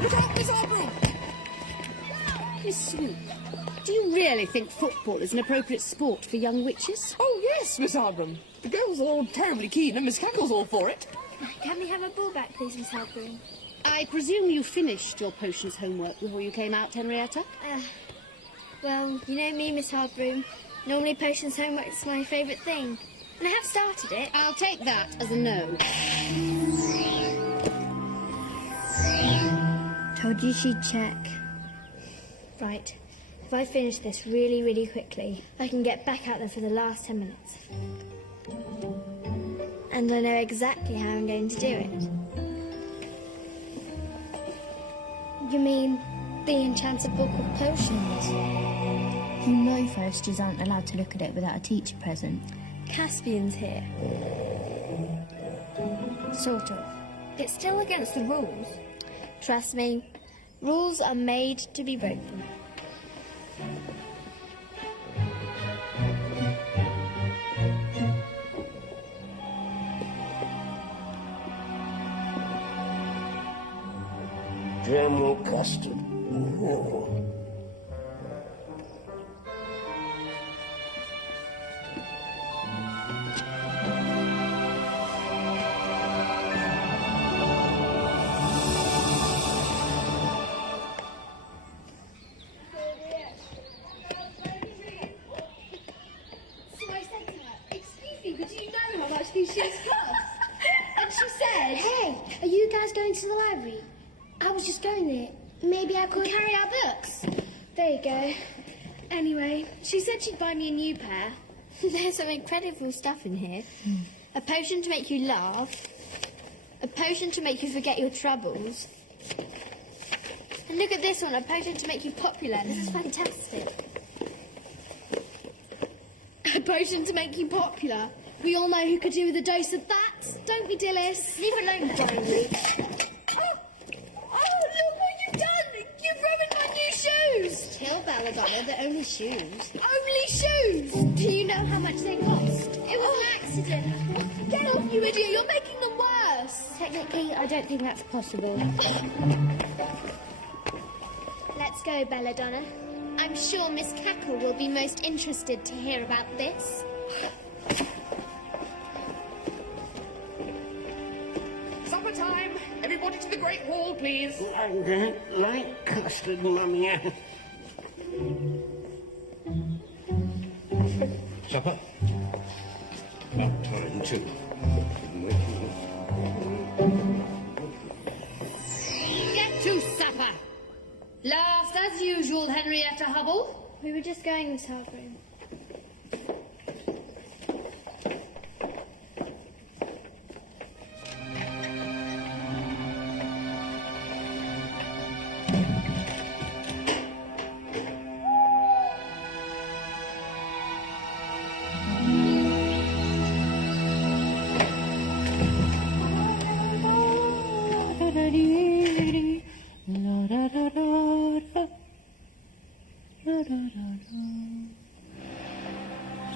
Look out, Miss Arbroom! Miss Swoop, do you really think football is an appropriate sport for young witches? Oh, yes, Miss Arbroom. The girls are all terribly keen and Miss Cackle's all for it. Can we have a ball back, please, Miss Hardbroom? I presume you finished your potions homework before you came out, Henrietta? Well, you know me, Miss Hardbroom. Normally potions homework is my favourite thing. And I have started it. I'll take that as a no. Told you she'd check. Right. If I finish this really, really quickly, I can get back out there for the last 10 minutes. And I know exactly how I'm going to do it. You mean the Enchanted Book of Potions? You know foresters aren't allowed to look at it without a teacher present. Caspian's here. Sort of. It's still against the rules. Trust me, rules are made to be broken. General custard. Oh. And she said, "Hey, are you guys going to the library? I was just going there. Maybe I could carry our books." There you go. Anyway, she said she'd buy me a new pair. There's some incredible stuff in here. A potion to make you laugh. A potion to make you forget your troubles. And look at this one, a potion to make you popular. This is fantastic. A potion to make you popular. We all know who could do with a dose of that, don't we, Dilys? Leave it alone, Diley. Oh, look what you've done! You've ruined my new shoes! Tell Belladonna they're only shoes. Only shoes! Do you know how much they cost? It was an accident. Get off, you idiot! You're making them worse! Technically, I don't think that's possible. Let's go, Belladonna. I'm sure Miss Cackle will be most interested to hear about this. Supper time! Everybody to the Great Hall, please. I don't like custard, Mummy. Supper? About time, too. Get to supper! Last as usual, Henrietta Hubble. We were just going, Miss Hardbroom.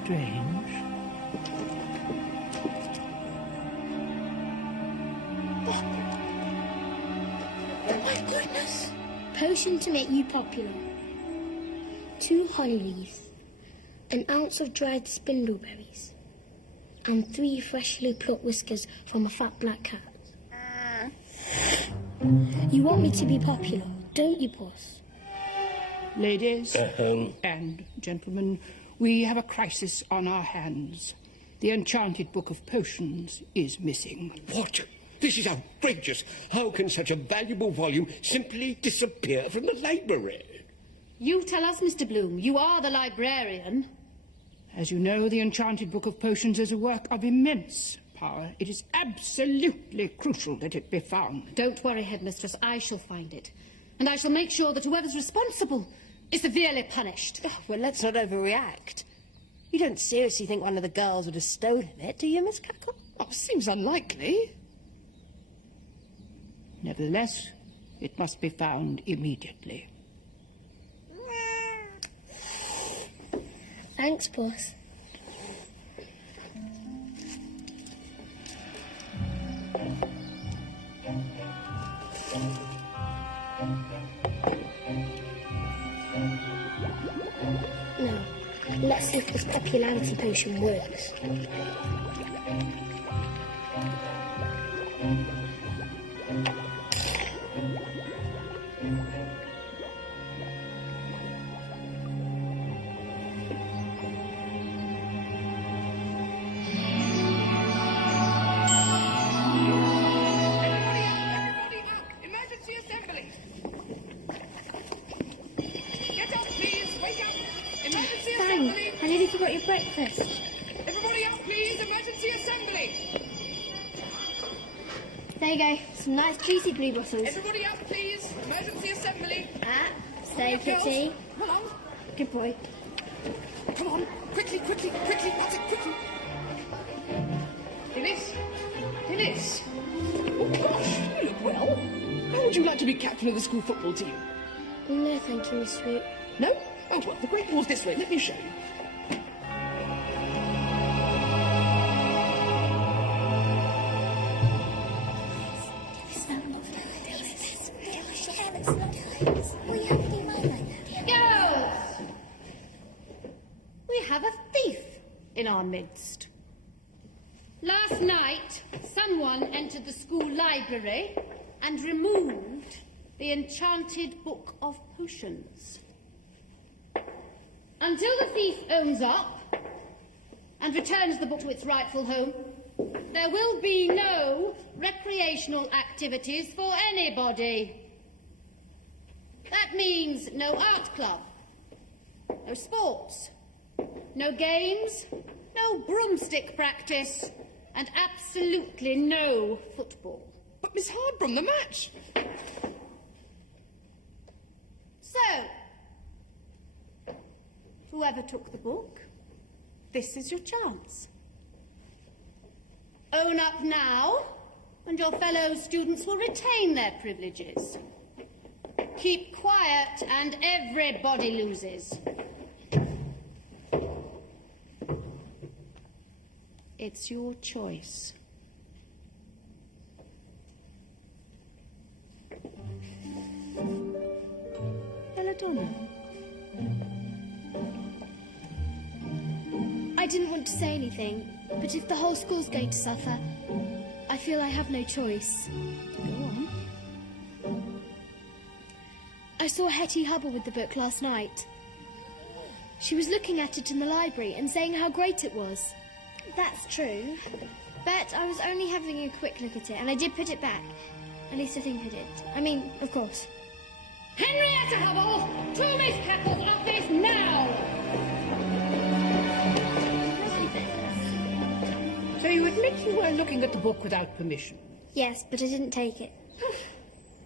Strange. My goodness! Potion to make you popular. 2 holly leaves, an ounce of dried spindleberries, and 3 freshly plucked whiskers from a fat black cat. You want me to be popular, don't you, Puss? Ladies and gentlemen, we have a crisis on our hands. The Enchanted Book of Potions is missing. What? This is outrageous. How can such a valuable volume simply disappear from the library? You tell us, Mr. Bloom. You are the librarian. As you know, the Enchanted Book of Potions is a work of immense power. It is absolutely crucial that it be found. Don't worry, Headmistress. I shall find it. And I shall make sure that whoever's responsible is severely punished. Well, let's not overreact. You don't seriously think one of the girls would have stolen it, do you, Miss Cackle? Oh, seems unlikely. Nevertheless, it must be found immediately. Thanks, Puss. if this popularity potion works. Emergency assembly! Get up, please! Wake up! Emergency Bang! assembly! I nearly forgot your breakfast. Everybody up, please! Emergency assembly! There you go. Some nice juicy blue bottles. Everybody up, please! Emergency assembly! Ah, stay, Up, girls. Kitty. Come on! Good boy. Come on! Quickly, quickly, quickly! That's it, quickly! Dennis! Dennis! Oh, gosh! You look well. How would you like to be captain of the school football team? No, thank you, Miss Root. No? Oh, well, the great ball's this way. Let me show you. Girls! We have a thief in our midst. Last night, someone entered the school library and removed the enchanted book of potions. Until the thief owns up and returns the book to its rightful home, there will be no recreational activities for anybody. That means no art club, no sports, no games, no broomstick practice, and absolutely no football. But Miss Hardbroom, the match! So, whoever took the book, this is your chance. Own up now, and your fellow students will retain their privileges. Keep quiet, and everybody loses. It's your choice. Belladonna. I didn't want to say anything, but if the whole school's going to suffer, I feel I have no choice. Go on. I saw Hetty Hubble with the book last night. She was looking at it in the library and saying how great it was. That's true. But I was only having a quick look at it, and I did put it back. At least I think I did. I mean, of course. Henrietta Hubble, to Miss Capple's office now! So you admit you were looking at the book without permission? Yes, but I didn't take it.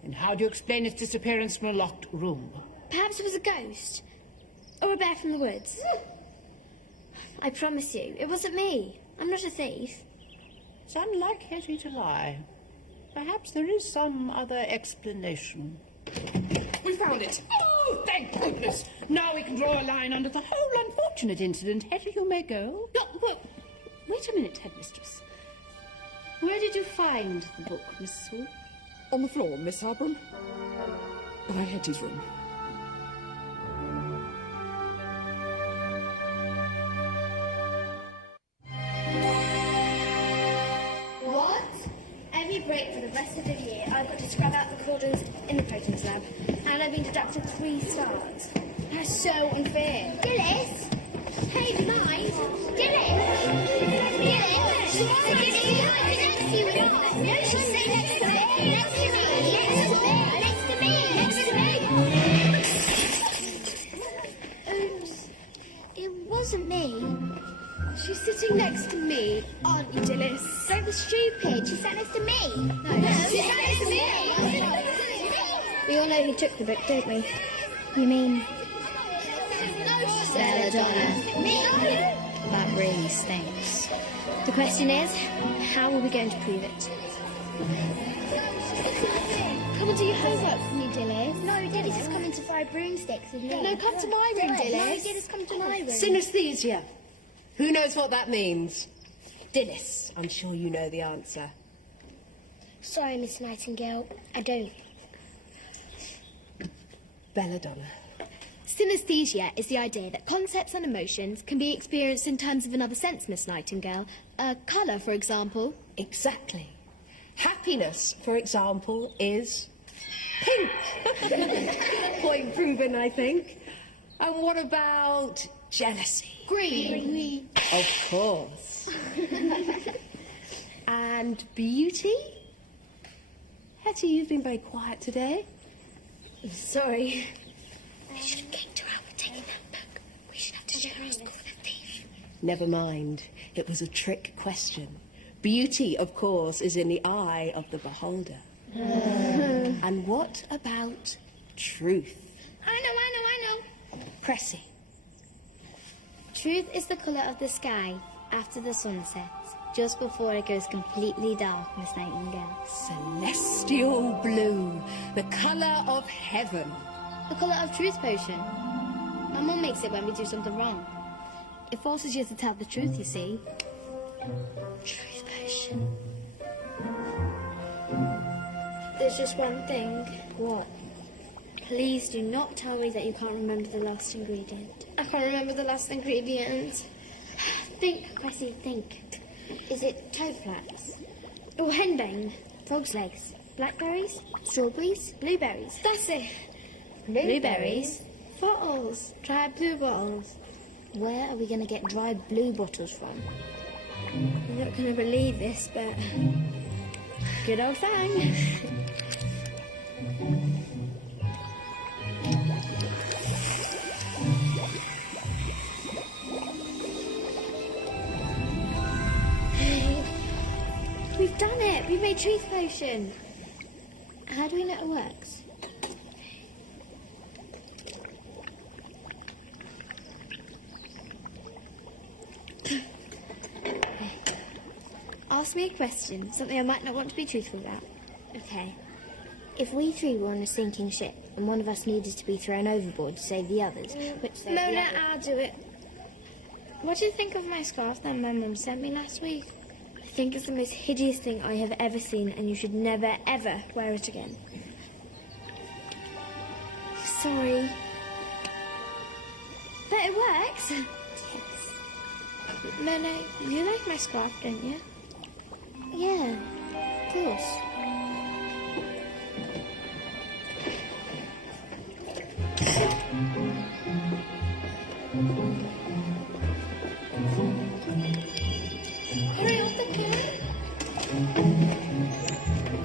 And how do you explain its disappearance from a locked room? Perhaps it was a ghost. Or a bear from the woods. I promise you, it wasn't me. I'm not a thief. It's unlike Hetty to lie. Perhaps there is some other explanation. We found it! Oh, thank goodness! Now we can draw a line under the whole unfortunate incident. Hetty, you may go. No, well, wait a minute, Headmistress. Where did you find the book, Miss Swoop? On the floor, Miss Harborough. By Hetty's room. What? Every break for the rest of the year, I've got to scrub out the cauldrons in the Protons lab, and I've been deducted 3 stars. That's so unfair. Gillis? Hey, do you mind? Gillis? Gillis? No, she's saying next to me. Next to me. Next to me. Next to me. Oops. It wasn't me. She's sitting next to me, aren't you, Dillis? Don't be stupid. She sat next to me. No, she sat next to me. We all know who took the book, don't we? You mean... Belladonna. Me? That really stinks. The question is, how are we going to prove it? Come and do your homework for me, Dillis. No, Dillis is coming to fry broomsticks with me. No, come to my room, Dillis. No, Dillis, come to my room. Synesthesia. Who knows what that means? Dillis, I'm sure you know the answer. Sorry, Miss Nightingale, I don't. Belladonna. Synesthesia is the idea that concepts and emotions can be experienced in terms of another sense, Miss Nightingale. Colour, for example. Exactly. Happiness, for example, is pink. Point proven, I think. And what about jealousy? Green. Of course. And beauty? Hetty, you've been very quiet today. Sorry. I should have kicked her out for taking that book. We should have to show her a school the thief. Never mind. It was a trick question. Beauty, of course, is in the eye of the beholder. And what about truth? I know. Cressy. Truth is the colour of the sky after the sun sets, just before it goes completely dark, Miss Nightingale. Celestial blue, the colour of heaven. The colour of truth potion. My mum makes it when we do something wrong. It forces you to tell the truth, you see. Truth potion. There's just one thing. What? Please do not tell me that you can't remember the last ingredient. I can't remember the last ingredient. Think, Cressy, think. Is it toadflax? Or henbane? Frog's legs? Blackberries? Strawberries? Blueberries? That's it. Blueberries? Bottles. Dried blue bottles. Where are we going to get dried blue bottles from? I'm not going to believe this, but... Good old Fang. We've done it! We've made truth potion. How do we know it works? Ask me a question, something I might not want to be truthful about. Okay. If we three were on a sinking ship and one of us needed to be thrown overboard to save the others, I'll do it. What do you think of my scarf that my mum sent me last week? I think it's the most hideous thing I have ever seen, and you should never, ever wear it again. Sorry. But it works. Yes. Mona, you like my scarf, don't you? Yeah, of course.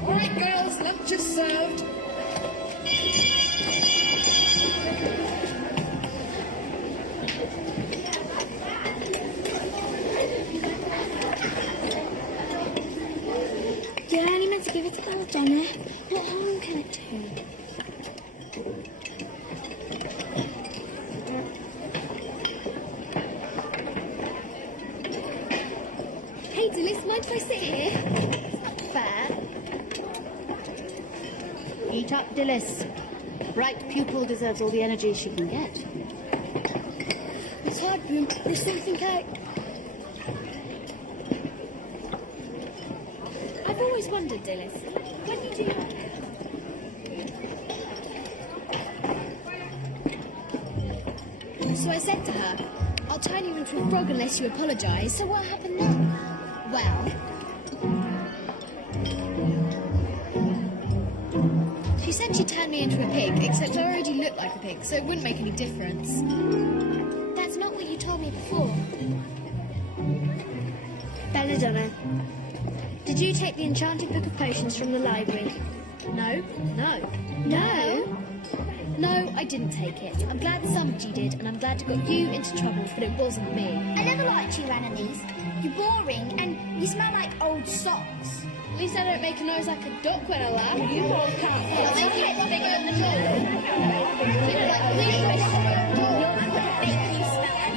All right, girls, lunch is served. You're only meant to give it to old Donna. What harm can it do? Hey, Dilys, mind if I sit here? Fair. Eat up, Dilys. Bright pupil deserves all the energy she can get. It's hard, Broom. There's something out. I've always wondered, Dilys, when you do your hair. So I said to her, I'll turn you into a frog unless you apologise. So what happened then? Well, she said she'd turn me into a pig, except I already look like a pig, so it wouldn't make any difference. That's not what you told me before. Belladonna, did you take the Enchanted Book of Potions from the library? No? No, I didn't take it. I'm glad somebody did, and I'm glad it got you into trouble, but it wasn't me. I never liked you, Annalise. You're boring and you smell like old socks. At least I don't make a noise like a duck when I laugh. You both can't. I'll make it bigger than the dog.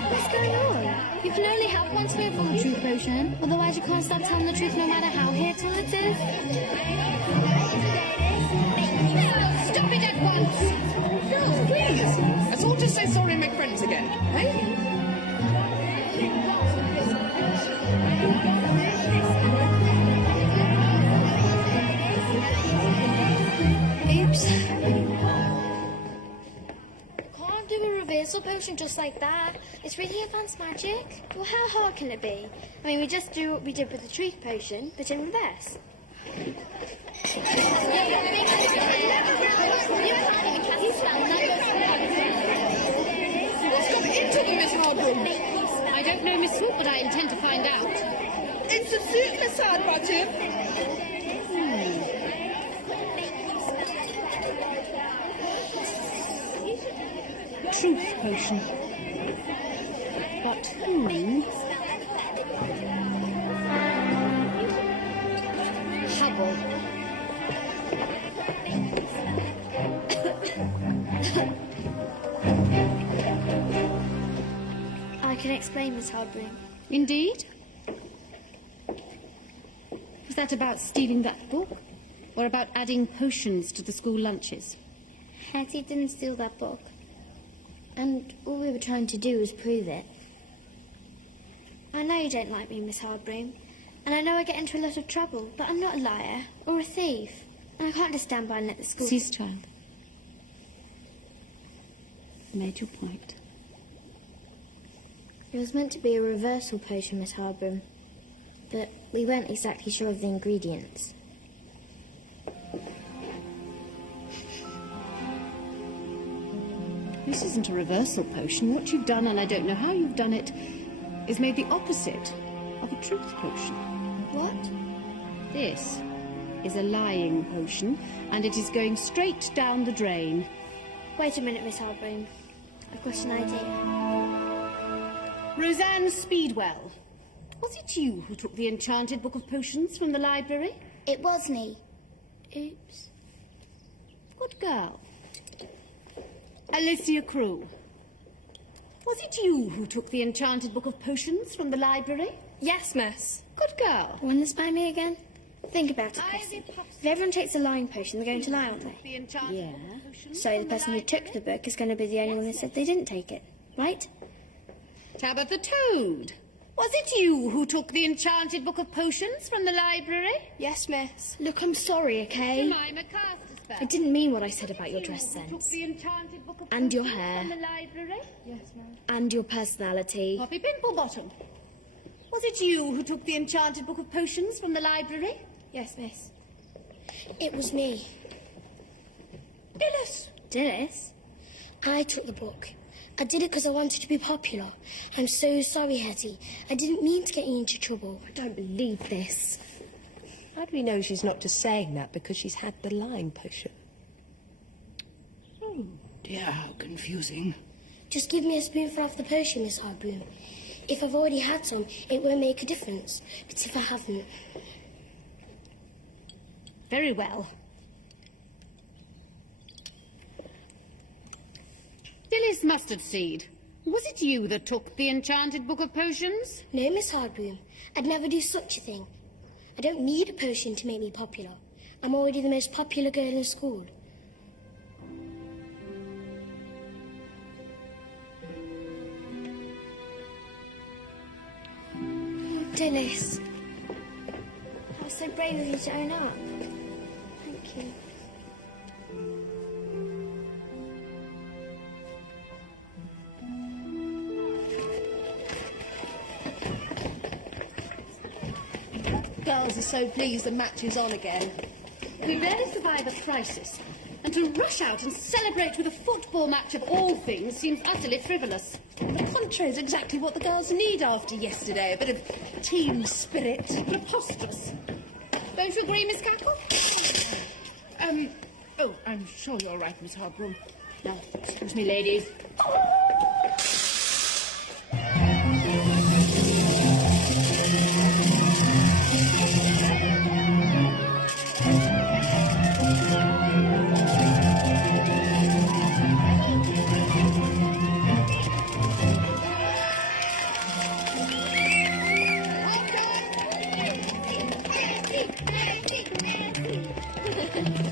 What's going on? You can only have one spoonful of truth potion, otherwise you can't stop telling the truth no matter how hateful it is. Stop it at once! Girls, please! Let's all just say sorry and make friends again, hey? Oops. Can't do a reversal potion just like that. It's really advanced magic. Well, how hard can it be? I mean, we just do what we did with the truth potion, but in reverse. What's got into them, Miss Hardroom? I don't know, Miss Swoop, but I intend to find out. It's a suit, Miss Hardbottom. Truth potion. But who? Hubble. I can explain, Miss Hardbroom. Indeed? Was that about stealing that book? Or about adding potions to the school lunches? Hetty didn't steal that book. And all we were trying to do was prove it. I know you don't like me, Miss Hardbroom. And I know I get into a lot of trouble, but I'm not a liar or a thief. And I can't just stand by and let the school... Cease, child. You made your point. It was meant to be a reversal potion, Miss Hardbroom. But we weren't exactly sure of the ingredients. This isn't a reversal potion. What you've done, and I don't know how you've done it, is made the opposite of a truth potion. What? This is a lying potion, and it is going straight down the drain. Wait a minute, Miss Hardbroom. I've got an idea. Roseanne Speedwell, was it you who took the enchanted book of potions from the library? It was me. Oops. Good girl. Alicia Crewe, was it you who took the enchanted book of potions from the library? Yes, miss. Good girl. Want this by me again? Think about it, Chrissy. If everyone takes a lying potion, they're going to lie, aren't they? Yeah. So the person who took the book is going to be the only one who said they didn't take it, right? Tabitha Toad, was it you who took the enchanted book of potions from the library? Yes, miss. Look, I'm sorry, okay? Jemima Castersberg. I didn't mean what I said about your dress Who took sense. the enchanted book of And your potions hair. from the library? Yes, ma'am. And your personality. Poppy Pimplebottom, was it you who took the enchanted book of potions from the library? Yes, miss. It was me. Dilys. Dilys? I took the book. I did it because I wanted to be popular. I'm so sorry, Hetty. I didn't mean to get you into trouble. I don't believe this. How do we know she's not just saying that because she's had the lying potion? Oh, dear, how confusing. Just give me a spoonful of the potion, Miss Hardbroom. If I've already had some, it won't make a difference. But if I haven't... Very well. Dilys Mustard Seed, was it you that took the enchanted book of potions? No, Miss Hardbroom. I'd never do such a thing. I don't need a potion to make me popular. I'm already the most popular girl in school. Oh, Dilys. I was so brave of you to own up. Thank you. Girls are so pleased the match is on again. We rarely survive a crisis, and to rush out and celebrate with a football match of all things seems utterly frivolous. The contrary is exactly what the girls need after yesterday. A bit of team spirit. Preposterous. Don't you agree, Miss Cackle? Oh, I'm sure you're right, Miss Hardbroom. Now, excuse me, ladies.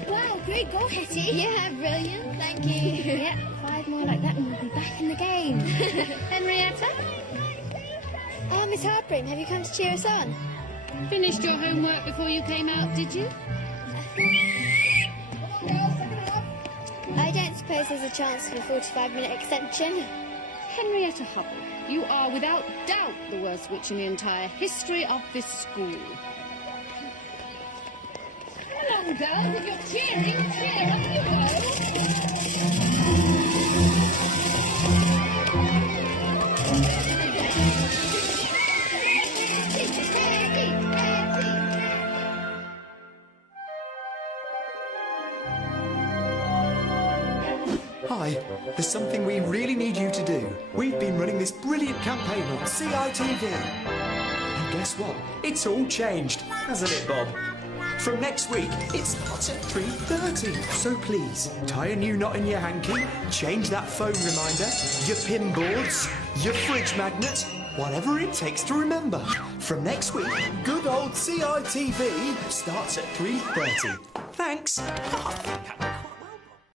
Wow, great goal, Hetty. Yeah, brilliant. Thank you. Yep, 5 more like that and we'll be back in the game. Henrietta, Oh, Miss Hardbroom, have you come to cheer us on? finished your homework before you came out, did you? I don't suppose there's a chance for a 45-minute extension. Henrietta Hubble, you are without doubt the worst witch in the entire history of this school. Come along, girls, if you're cheering, cheer, up you Hi, there's something we really need you to do. We've been running this brilliant campaign on CITV. And guess what? It's all changed, hasn't it, Bob? From next week, it starts at 3:30. So please, tie a new knot in your hanky, change that phone reminder, your pin boards, your fridge magnet, whatever it takes to remember. From next week, good old CITV starts at 3:30. Thanks.